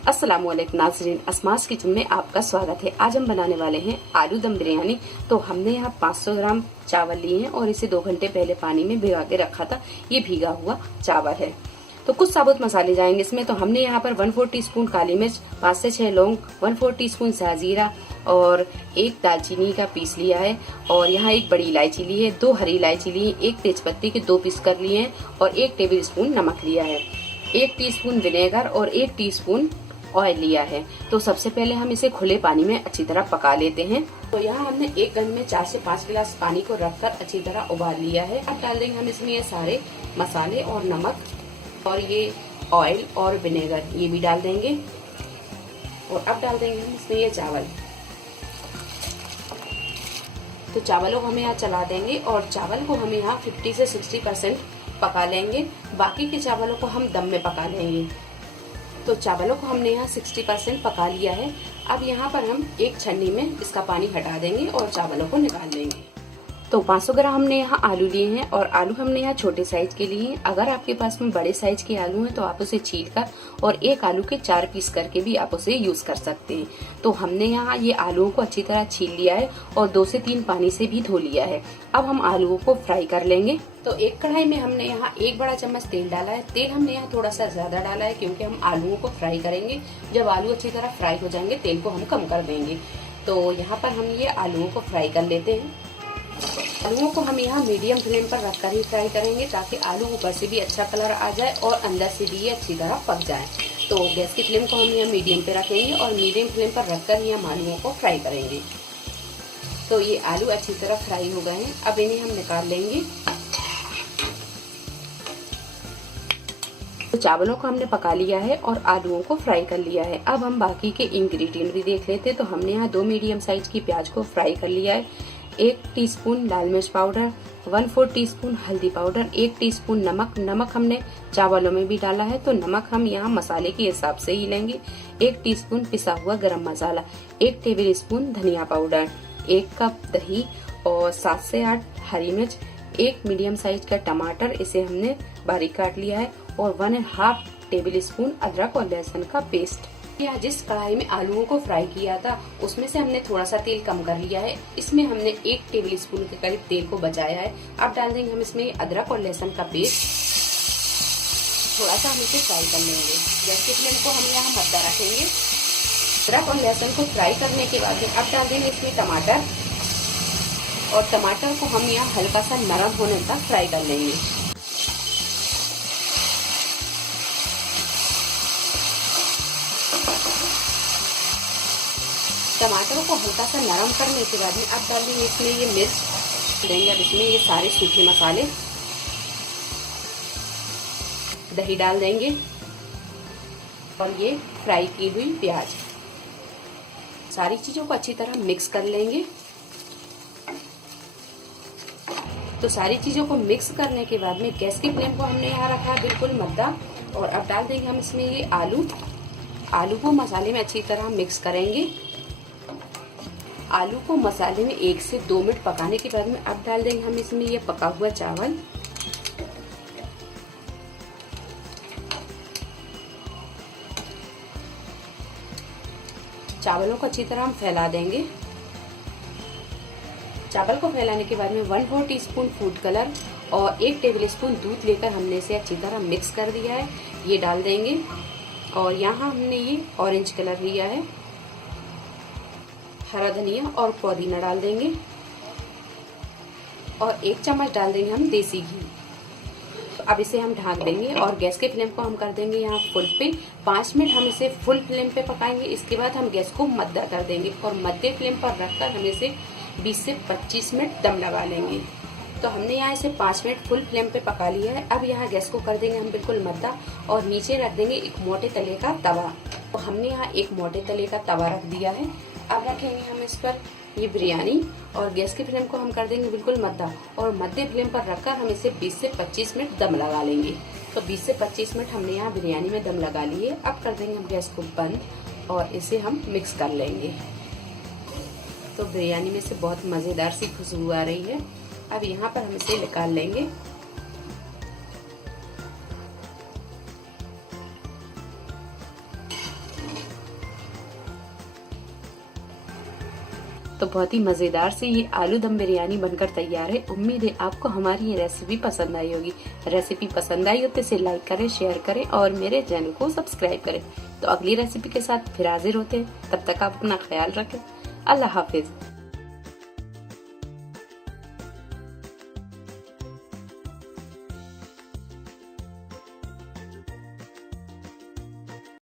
अस्सलामुअलैकुम नाज़रीन, अस्मास किचन में आपका स्वागत है। आज हम बनाने वाले हैं आलू दम बिरयानी। तो हमने यहाँ 500 ग्राम चावल लिए हैं और इसे 2 घंटे पहले पानी में भिगा के रखा था। ये भीगा हुआ चावल है। तो कुछ साबुत मसाले जाएंगे इसमें। तो हमने यहाँ पर 1/4 टीस्पून काली मिर्च, 5 से 6 लौंग, 1/4 टीस्पून साजीरा और 1 दालचीनी का पीस लिया है। और यहाँ 1 बड़ी इलायची ली है, 2 हरी इलायची ली है, 1 तेजपत्ती के 2 पीस कर लिए हैं और 1 टेबल स्पून नमक लिया है, 1 टीस्पून विनेगर और 1 टीस्पून ऑयल लिया है। तो सबसे पहले हम इसे खुले पानी में अच्छी तरह पका लेते हैं। तो यहाँ हमने 1 गन में 4 से 5 गिलास पानी को रखकर अच्छी तरह उबाल लिया है। अब डाल देंगे हम इसमें ये सारे मसाले और नमक और ये ऑयल और विनेगर, ये भी डाल देंगे। और अब डाल देंगे हम इसमें ये चावल। तो चावलों को हमें यहाँ चला देंगे और चावल को हमें यहाँ 50 से 60% पका लेंगे। बाकी के चावलों को हम दम में पका लेंगे। तो चावलों को हमने यहाँ 60% पका लिया है। अब यहाँ पर हम एक छन्नी में इसका पानी हटा देंगे और चावलों को निकाल लेंगे। तो 500 ग्राम हमने यहाँ आलू लिए हैं और आलू हमने यहाँ छोटे साइज के लिए हैं। अगर आपके पास में बड़े साइज के आलू हैं तो आप उसे छील कर और 1 आलू के 4 पीस करके भी आप उसे यूज कर सकते हैं। तो हमने यहाँ ये आलूओं को अच्छी तरह छील लिया है और 2 से 3 पानी से भी धो लिया है। अब हम आलूओं को फ्राई कर लेंगे। तो एक कढ़ाई में हमने यहाँ 1 बड़ा चम्मच तेल डाला है। तेल हमने यहाँ थोड़ा सा ज्यादा डाला है क्योंकि हम आलूओं को फ्राई करेंगे। जब आलू अच्छी तरह फ्राई हो जाएंगे तेल को हम कम कर देंगे। तो यहाँ पर हम ये आलूओं को फ्राई कर लेते हैं। आलूओं को हम यहाँ मीडियम फ्लेम पर रखकर ही फ्राई करेंगे ताकि आलू ऊपर से भी अच्छा कलर आ जाए और अंदर से भी ये अच्छी तरह पक जाए। तो गैस की फ्लेम को हम यहाँ मीडियम पे रखेंगे और मीडियम फ्लेम पर रखकर ही हम आलूओं को फ्राई करेंगे। तो ये आलू अच्छी तरह फ्राई हो गए हैं। अब इन्हें हम निकाल लेंगे। तो चावलों को हमने पका लिया है और आलूओं को फ्राई कर लिया है। अब हम बाकी के इंग्रेडिएंट भी देख लेते हैं। तो हमने यहाँ 2 मीडियम साइज की प्याज को फ्राई कर लिया है। 1 टीस्पून लाल मिर्च पाउडर, 1/4 टीस्पून हल्दी पाउडर, 1 टीस्पून नमक हमने चावलों में भी डाला है। तो नमक हम यहाँ मसाले के हिसाब से ही लेंगे। 1 टीस्पून पिसा हुआ गरम मसाला, 1 टेबल स्पून धनिया पाउडर, 1 कप दही और 7 से 8 हरी मिर्च, 1 मीडियम साइज का टमाटर, इसे हमने बारीक काट लिया है और 1.5 टेबल स्पून अदरक और लहसुन का पेस्ट। या जिस कढ़ाई में आलूओं को फ्राई किया था उसमें से हमने थोड़ा सा तेल कम कर लिया है। इसमें हमने 1 टेबल स्पून के करीब तेल को बचाया है। अब डाल देंगे हम इसमें अदरक और लहसुन का पेस्ट। थोड़ा सा हम इसे फ्राई कर लेंगे। गैस की फ्लेम को हम यहाँ मद्दा रखेंगे। अदरक और लहसुन को फ्राई करने के बाद में अब डाल देंगे इसमें टमाटर और टमाटर को हम यहाँ हल्का सा नरम होने तक फ्राई कर लेंगे। टमाटरों को हल्का सा नरम करने के बाद में अब डाल देंगे इसमें ये मिर्च देंगे। अब इसमें ये सारे सूखे मसाले, दही डाल देंगे और ये फ्राई की हुई प्याज, सारी चीजों को अच्छी तरह मिक्स कर लेंगे। तो सारी चीजों को मिक्स करने के बाद में गैस की फ्लेम को हमने यहाँ रखा है बिल्कुल मद्दा। और अब डाल देंगे हम इसमें ये आलू को मसाले में अच्छी तरह मिक्स करेंगे। आलू को मसाले में 1 से 2 मिनट पकाने के बाद में अब डाल देंगे हम इसमें ये पका हुआ चावल। चावलों को अच्छी तरह हम फैला देंगे। चावल को फैलाने के बाद में 1/4 टीस्पून फूड कलर और 1 टेबल स्पून दूध लेकर हमने इसे अच्छी तरह मिक्स कर दिया है, ये डाल देंगे। और यहाँ हमने ये ऑरेंज कलर लिया है। हरा धनिया और पुदीना डाल देंगे और 1 चम्मच डाल देंगे हम देसी घी। तो अब इसे हम ढक देंगे और गैस के फ्लेम को हम कर देंगे यहाँ फुल पे। 5 मिनट हम इसे फुल फ्लेम पे पकाएंगे। इसके बाद हम गैस को मद्दा कर देंगे और मध्य फ्लेम पर रखकर हम इसे 20 से 25 मिनट दम लगा लेंगे। तो हमने यहाँ इसे 5 मिनट फुल फ्लेम पे पका लिया है। अब यहाँ गैस को कर देंगे हम बिल्कुल मद्दा और नीचे रख देंगे एक मोटे तले का तवा। तो हमने यहाँ एक मोटे तले का तवा रख दिया है। अब रखेंगे हम इस पर ये बिरयानी और गैस की फ्लेम को हम कर देंगे बिल्कुल मद्दा और मध्य फ्लेम पर रखकर हम इसे 20 से 25 मिनट दम लगा लेंगे। तो 20 से 25 मिनट हमने यहाँ बिरयानी में दम लगा लिए। अब कर देंगे हम गैस को बंद और इसे हम मिक्स कर लेंगे। तो बिरयानी में से बहुत मज़ेदार सी खुशबू आ रही है। अब यहाँ पर हम इसे निकाल लेंगे। तो बहुत ही मजेदार से ये आलू दम बिरयानी बनकर तैयार है। उम्मीद है आपको हमारी ये रेसिपी पसंद आई होगी। रेसिपी पसंद आई हो तो इसे लाइक करें, शेयर करें और मेरे चैनल को सब्सक्राइब करें। तो अगली रेसिपी के साथ फिर हाजिर होते हैं। तब तक आप अपना ख्याल रखें। अल्लाह हाफिज।